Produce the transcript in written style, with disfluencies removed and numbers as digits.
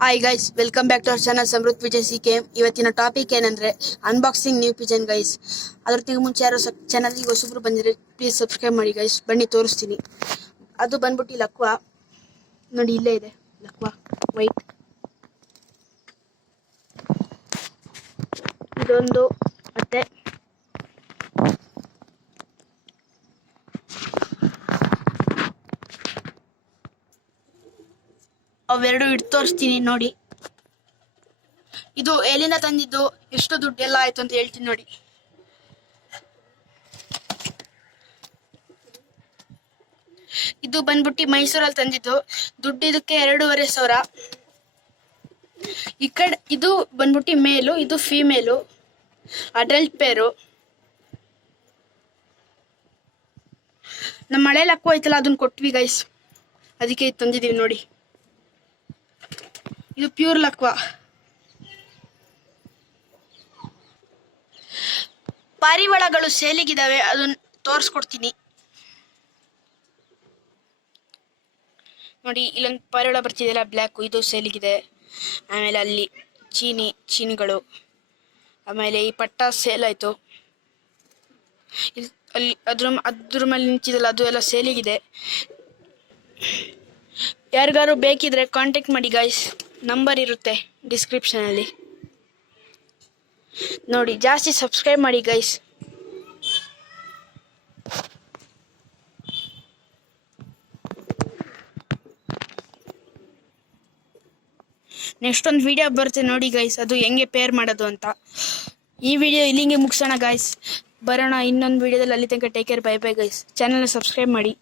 Hi guys, welcome back to our channel Samriddha Vijay CK. ಇವತ್ತಿನ topic ಏನಂದ್ರೆ unboxing new Pigeon guys. ಅದಕ್ಕಿಂತ ಮುಂಚೆ ಯಾರು ಚಾನಲ್ಗೆ ಹೊಸಬ್ರು ಬಂದಿದ್ರೆ ಪ್ಲೀಸ್ ಸಬ್ಸ್ಕ್ರೈಬ್ ಮಾಡಿ ಗೈಸ್. ಬನ್ನಿ ತೋರಿಸ್ತೀನಿ. ಅದು ಬಂದ್ಬಿಟ್ಟು ಲಕ್ವಾ, ನೋಡಿ ಇಲ್ಲೇ ಇದೆ ಲಕ್ವಾ ವೈಟ್. ಇದೊಂದು ಮತ್ತೆ ಅವೆರಡು ಇಟ್ಟು ತೋರಿಸ್ತೀನಿ ನೋಡಿ. ಇದು ಎಲ್ಲಿಂದ ತಂದಿದ್ದು, ಎಷ್ಟು ದುಡ್ಡೆಲ್ಲ ಆಯ್ತು ಅಂತ ಹೇಳ್ತೀನಿ ನೋಡಿ. ಇದು ಬಂದ್ಬಿಟ್ಟು ಮೈಸೂರಲ್ಲಿ ತಂದಿದ್ದು. ದುಡ್ಡು ಇದಕ್ಕೆ 2,500. ಈ ಕಡೆ ಇದು ಬಂದ್ಬಿಟ್ಟು ಮೇಲು, ಇದು ಫೀಮೇಲು ಅಡಲ್ಟ್ ಪೇರು. ನಮ್ಮ ಮಳೆ ಲಕ್ಕು ಐತಲ್ಲ, ಅದನ್ನ ಕೊಟ್ವಿ ಗೈಸ್, ಅದಕ್ಕೆ ಇದು ತಂದಿದ್ದೀವಿ ನೋಡಿ. ಇದು ಪ್ಯೂರ್ ಲಕ್ವಾ. ಪಾರಿವಾಳಗಳು ಸೇಲಿಗಿದಾವೆ, ಅದನ್ನ ತೋರಿಸ್ಕೊಡ್ತೀನಿ ನೋಡಿ. ಇಲ್ಲೊಂದು ಪಾರಿವಾಳ ಬರ್ತಿದೆಯಲ್ಲ ಬ್ಲ್ಯಾಕು, ಇದು ಸೇಲಿಗಿದೆ. ಆಮೇಲೆ ಅಲ್ಲಿ ಚೀನಿಗಳು, ಆಮೇಲೆ ಈ ಪಟ್ಟ ಸೇಲ್ ಆಯ್ತು. ಅಲ್ಲಿ ಅದ್ರ ಮೇಲೆ ನಿಂತಿದಲ್ಲ, ಅದು ಎಲ್ಲ ಸೇಲಿಗಿದೆ. ಯಾರಿಗಾರು ಬೇಕಿದ್ರೆ ಕಾಂಟ್ಯಾಕ್ಟ್ ಮಾಡಿ ಗೈಸ್, ನಂಬರ್ ಇರುತ್ತೆ ಡಿಸ್ಕ್ರಿಪ್ಷನಲ್ಲಿ ನೋಡಿ. ಜಾಸ್ತಿ ಸಬ್ಸ್ಕ್ರೈಬ್ ಮಾಡಿ ಗೈಸ್. ನೆಕ್ಸ್ಟ್ ಒಂದು ವಿಡಿಯೋ ಬರುತ್ತೆ ನೋಡಿ ಗೈಸ್, ಅದು ಹೆಂಗೆ ಪೇರ್ ಮಾಡೋದು ಅಂತ. ಈ ವಿಡಿಯೋ ಇಲ್ಲಿಗೆ ಮುಗಿಸೋಣ ಗೈಸ್. ಬರೋಣ ಇನ್ನೊಂದು ವಿಡಿಯೋದಲ್ಲಿ. ಅಲ್ಲಿ ತನಕ take care, bye bye guys. ಚಾನಲ್ನ ಸಬ್ಸ್ಕ್ರೈಬ್ ಮಾಡಿ.